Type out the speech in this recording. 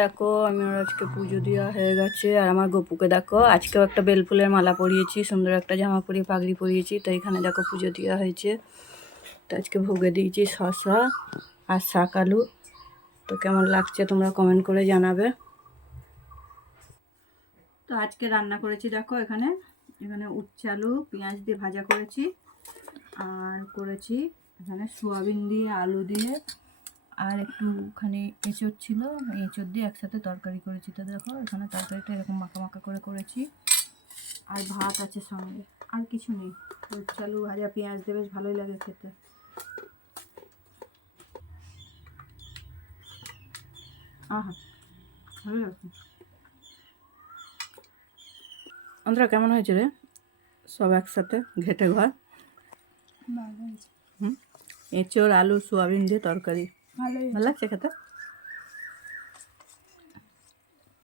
দেখো আমি ওর আজকে পুজো দেওয়া হয়ে গেছে। আর আমার গপুকে দেখো, আজকেও একটা বেলফুলের মালা পরিয়েছি, সুন্দর একটা জামা পরিয়ে পাগড়ি পরিয়েছি। তো এখানে দেখো পুজো দেওয়া হয়েছে। তো আজকে ভোগে দিয়েছি শসা আর শাক আলু। তো কেমন লাগছে তোমরা কমেন্ট করে জানাবে। তো আজকে রান্না করেছি দেখো, এখানে উচ্ছে আলু পেঁয়াজ দিয়ে ভাজা করেছি, আর করেছি এখানে সোয়াবিন দিয়ে আলু দিয়ে, আর একটুখানি এঁচড় ছিল, এঁচড় দিয়ে একসাথে তরকারি করেছি। তো দেখো এখানে তরকারিটা এরকম মাখা মাখা করে করেছি, আর ভাত আছে সঙ্গে, আর কিছু নেই। উচ্ছে আলু ভাজা পেঁয়াজ দিয়ে বেশ ভালোই লাগে খেতে। আহা, ভালো লাগছে। অন্তরা কেমন হয়েছে রে? সব একসাথে ঘেটে ঘর। এঁচড় আলু সোয়াবিন দিয়ে তরকারি ভালো লাগছে খেতে।